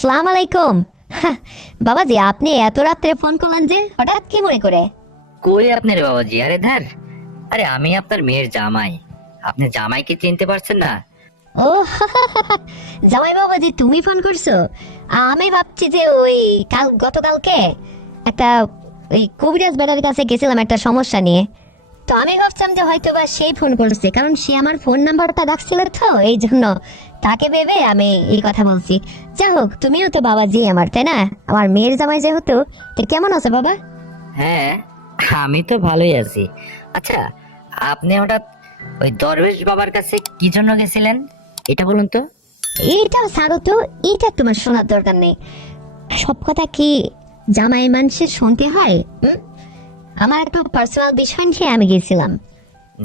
সালাম আলাইকুম। বাবাজি, আপনি এত রাত্রে ফোন করলেন যে, হঠাৎ কি মনে করে? কই আপনার বাবাজি? আরে ধার, আরে আমি আপনার মেয়ের জামাই। আপনি জামাইকে চিনতে পারছেন না? ও, জামাই বাবাজি, তুমি ফোন করছো? আমি ভাবছি যে ওই গতকালকে একটা ওই কবিরাজ বেড়ার কাছে গেছিলাম একটা সমস্যা নিয়ে। তো আমি ভাবছিলাম যে হয়তো বা সেই ফোন করছে, কারণ সে আমার ফোন নাম্বারটা রাখছিল, তো এই জন্য তাকে ভেবে আমি এই কথা বলছি। যাই হোক, তুমিও তো বাবাজি আমার, তাই না? আমার মেয়ের জামাই যেহেতু। তো কেমন আছে বাবা? হ্যাঁ, আমি তো ভালোই আছি। আচ্ছা, আপনি হঠাৎ ওই দরবেশ বাবার কাছে কি জন্য গেছিলেন এটা বলুন তো। এইটা ছাড়ো তো, এইটা তোমার শোনার দরকার নেই। সব কথা কি জামাই মানুষের শুনতে হয়? আমার একটা পার্সোনাল বিষয় নিয়ে আমি গেছিলাম।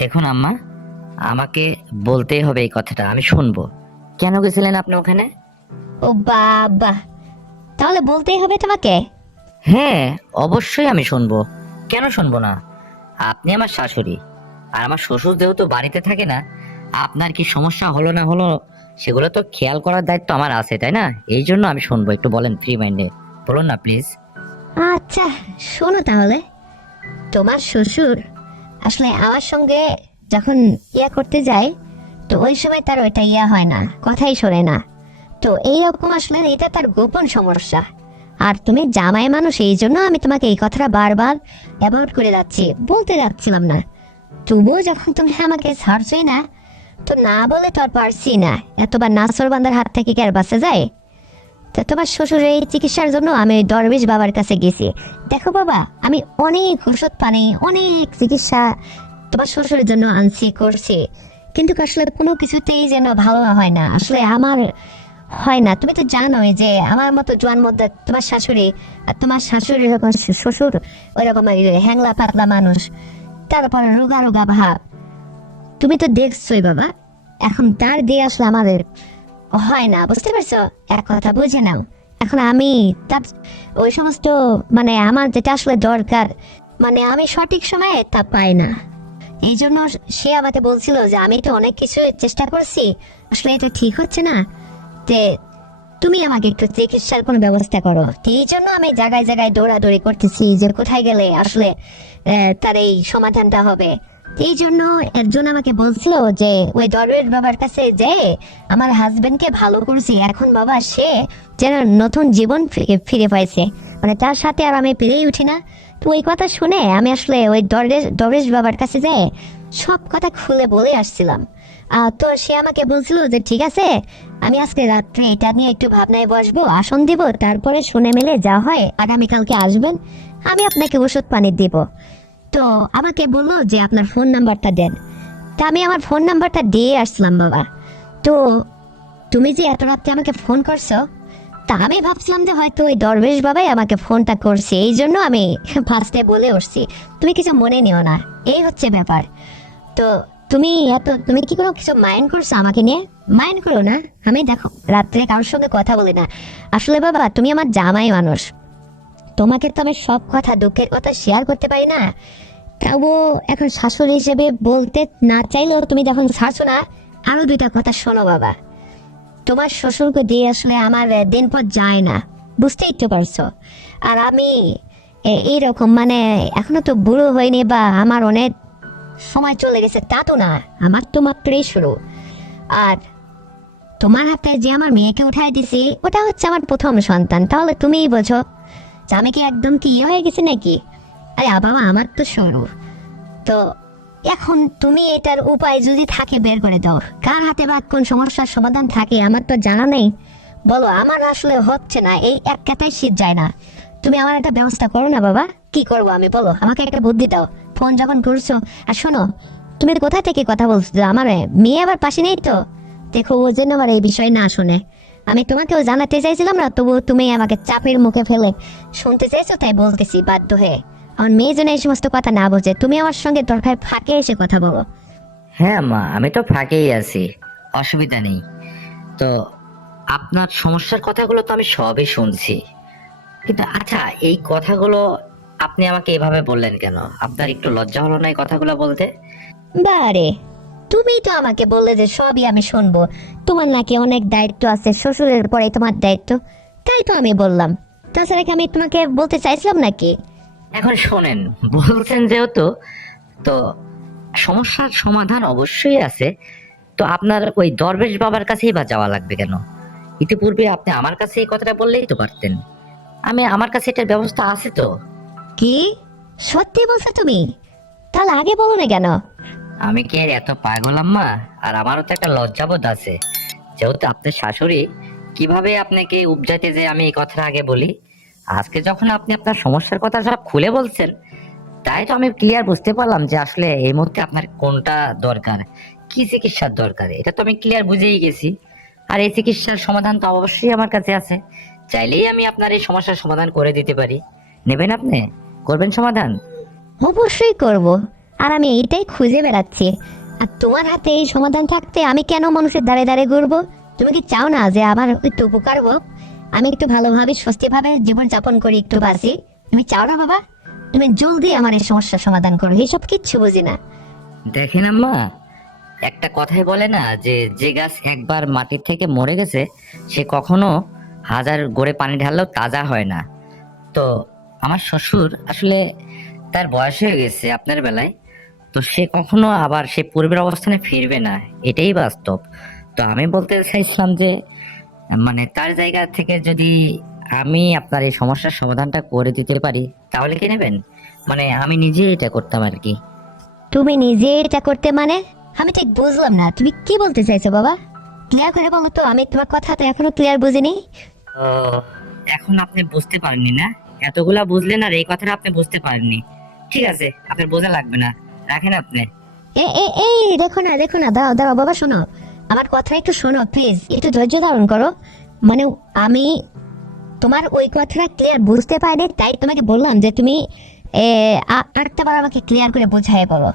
দেখুন আম্মা, আমাকে বলতেই হবে এই কথাটা, আমি শুনবো। কেন গেছিলেন আপনি ওখানে? ও বাবা, তাহলে বলতেই হবে তোমাকে? হ্যাঁ, অবশ্যই আমি শুনবো। কেন শুনবো না? আপনি আমার শাশুড়ি, আর আমার শ্বশুর যেহেতু বাড়িতে থাকে না, আপনার কি সমস্যা হলো না হলো সেগুলো তো খেয়াল করার দায়িত্ব আমার আছে, তাই না? এই জন্য আমি শুনবো। একটু বলেন, ফ্রি মাইন্ডে বলুন না প্লিজ। আচ্ছা, শোনো তাহলে। তোমার শ্বশুর আসলে আমার সঙ্গে যখন করতে যায়, তো ওই সময় তার ওইটা হয় না, কথাই শোনে না। তো এইরকম আসলে এটা তার গোপন সমস্যা। আর তুমি জামাই মানুষ, এই জন্য আমি তোমাকে এই কথাটা বারবার অ্যাভয়েড করে যাচ্ছি, বলতে যাচ্ছিলাম না। তবুও যখন তুমি আমাকে ছাড়ছই না, তো না বলে তো আর পারছি না। এতবার নাসর বান্দার হাত থেকে কি আর বাঁচা যায়? তো তোমার শ্বশুরের এই চিকিৎসার জন্য আমি ওই দরবেশ বাবার কাছে গেছি। দেখো বাবা, আমি অনেক ওষুধ পানি, অনেক চিকিৎসা তোমার শ্বশুরের জন্য আনছি, করছি, কিন্তু আসলে কোনো কিছুতেই যেন ভালো হয় না। আসলে আমার হয় না। তুমি তো জানোই যে আমার মতো জোয়ান মধ্যে তোমার শাশুড়ি, আর তোমার শাশুড়ি যখন শ্বশুর ওই রকম হ্যাংলা পাতলা মানুষ, তারপর রোগা রোগা ভাব। তুমি তো দেখছোই বাবা, এখন তার দিয়ে আসলে আমাদের হয় না, বুঝতে পারছো? এক কথা বুঝে নাও। এখন আমি তার ওই সমস্ত, মানে আমার যেটা আসলে দরকার, মানে আমি সঠিক সময়ে তা পাই না। এই জন্য সে আমাকে বলছিল যে আমি তো অনেক কিছু চেষ্টা করছি, আসলে এটা ঠিক হচ্ছে না, যে তুমি আমাকে একটু চিকিৎসার কোনো ব্যবস্থা করো। তো এই জন্য আমি জায়গায় জায়গায় দৌড়াদৌড়ি করতেছি যে কোথায় গেলে আসলে তার এই সমাধানটা হবে। এই জন্য একজন আমাকে বলছিল যে ওই দরবেশ বাবার কাছে যে আমার হাজবেন্ডকে ভালো করছি, এখন বাবা সে যেন নতুন জীবন ফিরে পাইছে, মানে তার সাথে আর আমি পেরেই উঠি না। তো ওই কথা শুনে আমি আসলে ওই দরবেশ বাবার কাছে যে সব কথা খুলে বলে আসছিলাম। তো সে আমাকে বলছিল যে ঠিক আছে, আমি আজকে রাত্রে এটা নিয়ে একটু ভাবনায় বসবো, আসন দিব, তারপরে শুনে মেলে যা হয় আগামীকালকে আসবেন, আমি আপনাকে ওষুধ পানি দিব। তো আমাকে বললো যে আপনার ফোন নাম্বারটা দেন। তা আমি আমার ফোন নাম্বারটা দিয়ে আসলাম বাবা। তো তুমি যে এত রাত্রে আমাকে ফোন করছো, তা আমি ভাবছিলাম যে হয়তো ওই দরবেশ বাবাই আমাকে ফোনটা করছে, এই জন্য আমি ফার্স্টে বলে উঠছি। তুমি কিছু মনে নিও না, এই হচ্ছে ব্যাপার। তো তুমি কি কোনো কিছু মাইন্ড করছো আমাকে নিয়ে? মাইন্ড করো না। আমি দেখো রাত্রে কারোর সঙ্গে কথা বলি না। আসলে বাবা, তুমি আমার জামাই মানুষ, তোমাকে তো আমি সব কথা, দুঃখের কথা শেয়ার করতে পারি না। তবুও এখন শাশুড়ি হিসেবে বলতে না চাইলেও তুমি যখন ছাড়ছো না, আরো দুইটা কথা শোনো বাবা। তোমার শ্বশুরকে দিয়ে আসলে আমার দিন পর যায় না, বুঝতেই তো পারছো। আর আমি এইরকম, মানে এখনো তো বুড়ো হয়নি, বা আমার অনেক সময় চলে গেছে তা তো না, আমার তো মাত্রই শুরু। আর তোমার হাতে যে আমার মেয়েকে উঠাই দিছি, ওটা হচ্ছে আমার প্রথম সন্তান। তাহলে তুমিই বোঝো যে আমি কি একদম কি হয়ে গেছি নাকি? আরে বাবা, আমার তো শুরু। তো এখন তুমি এটার উপায় যদি থাকে বের করে দাও। কার হাতে বা কোন সমস্যার সমাধান থাকে আমার তো জানা নেই। বলো, আমার আসলে হচ্ছে না, এই এক কথায় শীত যায় না। তুমি আমার একটা ব্যবস্থা করো না বাবা। কি করবো আমি, বলো আমাকে একটা বুদ্ধি দাও। ফোন যখন করছো, আর শোনো, তুমি কোথা থেকে কথা বলছো? আমার মেয়ে আবার পাশে নেই তো। দেখো, ও যেন আবার এই বিষয় না শুনে। আমি তোমাকেও জানাতে চাইছিলাম না, তবু তুমি আমাকে চাপের মুখে ফেলে শুনতে চাইছো, তাই বলতেছি বাধ্য হয়ে। আমার মেয়ে যেন এই সমস্ত কথা না বোঝে, তুমি আমার সঙ্গে দরকার ফাঁকে এসে কথা বলো। হ্যাঁ মা, আমি তো ফাঁকেই আছি, অসুবিধা নেই। তো আপনার সমস্যার কথাগুলো তো আমি সবই শুনছি, কিন্তু আচ্ছা, এই কথাগুলো আপনি আমাকে এভাবে বললেন কেন? আপনার একটু লজ্জা হলো না এই কথাগুলো বলতে? বারে, তুমি তো আমাকে বললে যে সবই আমি শুনবো, তোমার নাকি অনেক দায়িত্ব আছে, শ্বশুরের পরে তোমার দায়িত্ব। তা তাই তো আমি বললাম, তাছাড়া কি আমি তোমাকে বলতে চাইছিলাম নাকি? এখন শোনেন, বলছেন যেহেতু, তো সমস্যার সমাধান অবশ্যই আছে। তো আপনার ওই দরবেশ বাবার কাছেই বা যাওয়া লাগবে কেন? ইতিপূর্বে আপনি আমার কাছে এই কথাটা বললেই তো পারতেন। আমার কাছে এটার ব্যবস্থা আছে তো। কি সত্যি বলছো তুমি? তাহলে আগে বলো না কেন? আমি কি আর এত পাগল আম্মা? আর আমারও তো একটা লজ্জাবোধ আছে, যেহেতু আপনার শাশুড়ি। কিভাবে আপনাকে উপজাতে যে আমি এই কথাটা আগে বলি? আজকে যখন আপনি আপনার সমস্যার কথা সব খুলে বলছেন, তাই তো আমি ক্লিয়ার বুঝতে পারলাম যে আসলে এই মুহূর্তে আপনার কোনটা দরকার, কি চিকিৎসার দরকার। এটা তো আমি ক্লিয়ার বুঝেই গেছি। আর এই চিকিৎসার সমাধান তো অবশ্যই আমার কাছে আছে। চাইলেই আমি আপনার এই সমস্যার সমাধান করে দিতে পারি। নেবেন আপনি? করবেন সমাধান? অবশ্যই করব। আর আমি এইটাই খুঁজে বেড়াচ্ছি। আর তোমার হাতে এই সমাধান থাকতে আমি কেন মানুষের দ্বারে দ্বারে ঘুরবো? তুমি কি চাও না যে আমার একটু উপকার হোক, আমি একটু ভালোভাবে স্বস্তিভাবে জীবন যাপন করি, একটু বাঁচি? তুমি চাও না বাবা? তুমি জলদি আমার এই সমস্যার সমাধান করো, এইসব কিচ্ছু বুঝি না। দেখেন আম্মা, একটা কথাই বলে না যে যে গাছ একবার মাটির থেকে মরে গেছে সে কখনো হাজার গড়ে পানি ঢাললেও তাজা হয় না। তো আমার শ্বশুর আসলে তার বয়স হয়ে গেছে আপনার বেলায়, তো সে কখনো আবার সে পূর্বের অবস্থানে ফিরবে না, এটাই বাস্তব। তো আমি বলতে চাইছিলাম যে মানে তার জায়গা থেকে যদি আমি আপনার এই সমস্যার সমাধানটা করে দিতে পারি, তাহলে কি নেবেন? মানে আমি নিজে এটা করতাম আর কি। তুমি নিজে এটা করতে মানে? আমি ঠিক বুঝলাম না তুমি কি বলতে চাইছো বাবা। ক্লিয়ার করে বলো তো, আমি তোমার কথা তো এখনো ক্লিয়ার বুঝিনি। ও, এখন আপনি বুঝতে পারেননি না? এতগুলা বুঝলেন আর এই কথাটা আপনি বুঝতে পারেননি। ঠিক আছে, আপনার বোঝা লাগবে না, রাখেন আপনি। এই দেখো না, দেখো না, দাঁড়াও দাঁড়াও বাবা, শোনো আমার কথা একটু শোনো প্লিজ, একটু ধৈর্য ধারণ করো। মানে আমি তোমার ওই কথাটা ক্লিয়ার বুঝতে পারিনি, তাই তোমাকে বললাম যে তুমি আরেকটা বার আমাকে ক্লিয়ার করে বোঝাই বলো।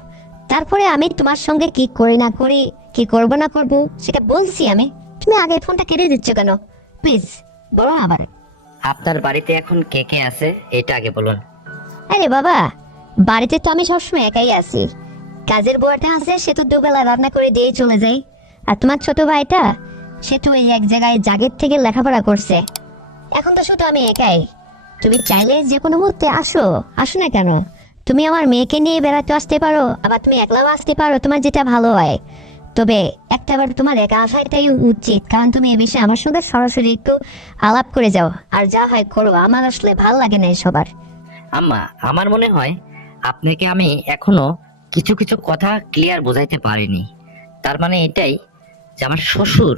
তারপরে আমি তোমার সঙ্গে কি করি না করি, কি করবো না করবো সেটা বলছি আমি। তুমি আগে ফোনটা কেটে দিচ্ছ কেন? প্লিজ বলো না আবার। আপনার বাড়িতে এখন কে কে আছে এটা আগে বলুন। আরে বাবা, বাড়িতে তো আমি সবসময় একাই আছি। কাজের বুয়াটা আছে, সে তো দুবেলা রান্না করে দিয়ে চলে যায়। আর তোমার ছোট ভাইটা, সে তো এই এক জায়গায় জাগের থেকে লেখাপড়া করছে। এখন তো শুধু আমি একাই। তুমি চাইলে যে কোনো মুহূর্তে আসো, আসো না কেন? তুমি আমার মেয়েকে নিয়ে বেড়াতে আসতে পারো, আবার তুমি একলাও আসতে পারো, তোমার যেটা ভালো হয়। তবে একটা বার তোমার একা আসাটাই উচিত, কারণ তুমি এ বিষয়ে আমার সঙ্গে সরাসরি একটু আলাপ করে যাও। আর যা হয় করো, আমার আসলে ভালো লাগে না সবার। আম্মা, আমার মনে হয় আপনাকে আমি এখনো কিছু কিছু কথা ক্লিয়ার বোঝাইতে পারিনি। তার মানে এটাই যে আমার শ্বশুর,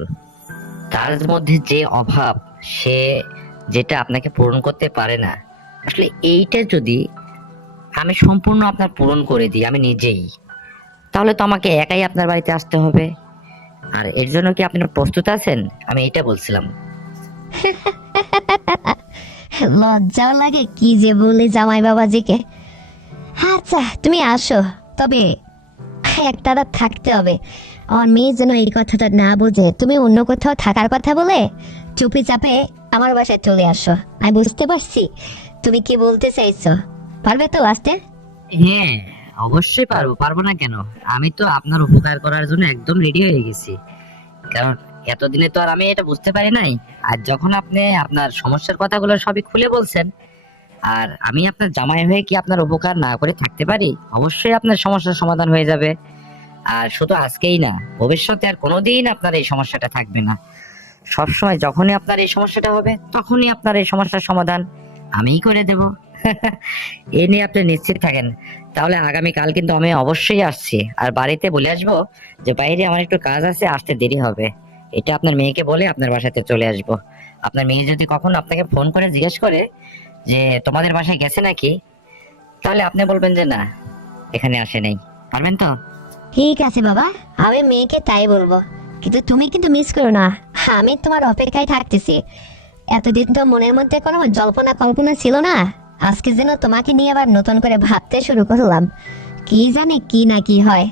তার মধ্যে যে অভাব, সে যেটা আপনাকে পূরণ করতে পারে না, আসলে এইটা যদি আমি সম্পূর্ণ আপনার পূরণ করে দিই আমি নিজেই, তাহলে তো আমাকে একাই আপনার বাড়িতে আসতে হবে। আর এর জন্য কি আপনি প্রস্তুত আছেন? আমি এটা বলছিলাম। লজ্জাও লাগে কি যে বলে জামাই বাবাজিকে। আচ্ছা তুমি আসো, তবে একটা রাত থাকতে হবে। আমার মেয়ে যেন এই কথাটা না বোঝে তুমি অন্য কোথাও থাকার কথা বলে চুপি চাপে আমার বাসায় চলে আসো। আমি বুঝতে পারছি তুমি কি বলতে চাইছো। পারবে তো আসতে? হ্যাঁ, অবশ্যই পারবো, পারবো না কেন? আমি তো আপনার উপকার করার জন্য একদম রেডি হয়ে গেছি। কারণ এতদিনে তো আর আমি এটা বুঝতে পারি নাই। আর যখন আপনি আপনার সমস্যার কথাগুলো সবই খুলে বলছেন, আর আমি আপনার জামাই হয়ে কি আপনার উপকার না করে থাকতে পারি? অবশ্যই আপনার সমস্যার সমাধান হয়ে যাবে। আর শুধু আজকেই না, ভবিষ্যতে আর কোনোদিন আপনার এই সমস্যাটা থাকবে না। সবসময় যখনই আপনার এই সমস্যাটা হবে, তখনই আপনার এই সমস্যার সমাধান আমিই করে দেব। এ নিয়ে আপনি নিশ্চিত থাকেন। তাহলে আগামীকাল কিন্তু আমি অবশ্যই আসছি, আর বাড়িতে বলে আসবো যে বাইরে আমার একটু কাজ আছে, আসতে দেরি হবে। এটা আপনার মেয়েকে বলে আপনার বাসাতে চলে আসবো। আপনার মেয়ে যদি কখনো আপনাকে ফোন করে জিজ্ঞেস করে যে তোমাদের বাসায় গেছে নাকি, তাহলে আপনি বলবেন যে না, এখানে আসে নাই। পারবেন তো? ঠিক আছে বাবা, আমি মেয়েকে তাই বলবো। কিন্তু তুমি কিন্তু মিস করো না, আমি তোমার অপেক্ষায় থাকতেছি। এতদিন তো মনের মধ্যে কোনো জল্পনা কল্পনা ছিল না, আজকে যেন তোমাকে নিয়ে আবার নতুন করে ভাবতে শুরু করলাম। কি জানে কি না কি হয়,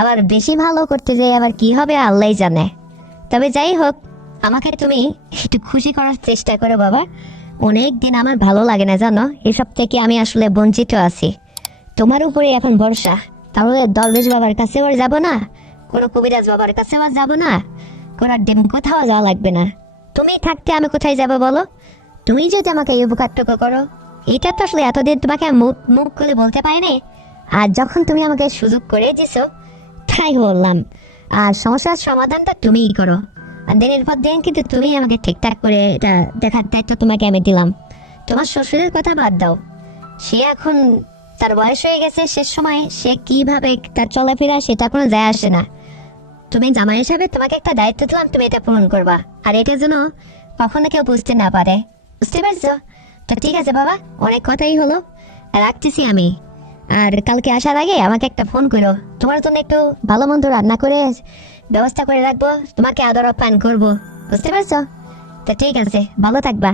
আবার বেশি ভালো করতে যাই আবার কি হবে আল্লাহই জানে। তবে যাই হোক, আমাকে তুমি একটু খুশি করার চেষ্টা করো বাবা। অনেক দিন আমার ভালো লাগে না জানো, এসব থেকে আমি আসলে বঞ্চিত আছি। তোমার উপরে এখন ভরসা। তাহলে দরবেশ বাবার কাছেও আর যাবো না, কোনো কবিরাজ বাবার কাছেও আর যাবো না, কোনো কোথাও যাওয়া লাগবে না। তুমি থাকতে আমি কোথায় যাব বলো? তুমি যদি আমাকে এই উপকারটুকু করো, এটা তো আসলে এতদিন তোমাকে মুখ মুখ করে বলতে পারিনি। আর যখন তুমি আমাকে সুযোগ করে দিছো, তাই বললাম। আর সমস্যার সমাধানটা তুমিই করো। আর দিনের পর দিন কিন্তু তুমি আমাকে ঠিকঠাক করে এটা দেখার দায়িত্ব তোমাকে আমি দিলাম। তোমার শ্বশুরের কথা বাদ দাও, সে এখন তার বয়স হয়ে গেছে, শেষ সময় সে কিভাবে তার চলাফেরা সেটা কোনো যায় আসে না। তুমি জামাই হিসাবে তোমাকে একটা দায়িত্ব দিলাম, তুমি এটা পূরণ করবা। আর এটা যেন কখনো কেউ বুঝতে না পারে, বুঝতে পারছো? তো ঠিক আছে বাবা, অনেক কথাই হলো, রাখতেছি আমি। আর কালকে আসার আগে আমাকে একটা ফোন করো, তোমার জন্য একটু ভালো মন্দ রান্না করে ব্যবস্থা করে রাখবো, তোমাকে আদর আপ্যায়ন করবো, বুঝতে পারছো? তো ঠিক আছে, ভালো থাকবা।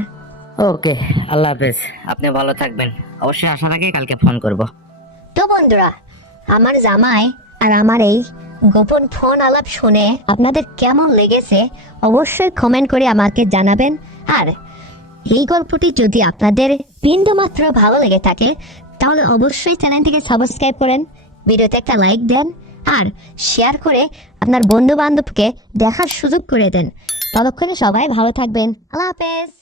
ওকে, আল্লাহ হাফেজ। আপনি ভালো থাকবেন। অবশ্যই আসার আগে কালকে ফোন করব। তো বন্ধুরা, আমার জামাই আর আমার এই গোপন ফোন আলাপ শুনে আপনাদের কেমন লেগেছে অবশ্যই কমেন্ট করে আমাকে জানাবেন। আর এই গল্পটি যদি আপনাদের বিন্দুমাত্র ভালো লেগে থাকে তাহলে অবশ্যই চ্যানেলটিকে সাবস্ক্রাইব করেন, ভিডিওতে একটা লাইক দেন, আর শেয়ার করে আপনার বন্ধু বান্ধবকে দেখার সুযোগ করে দেন। ততক্ষণে সবাই ভালো থাকবেন। আল্লাহ হাফেজ।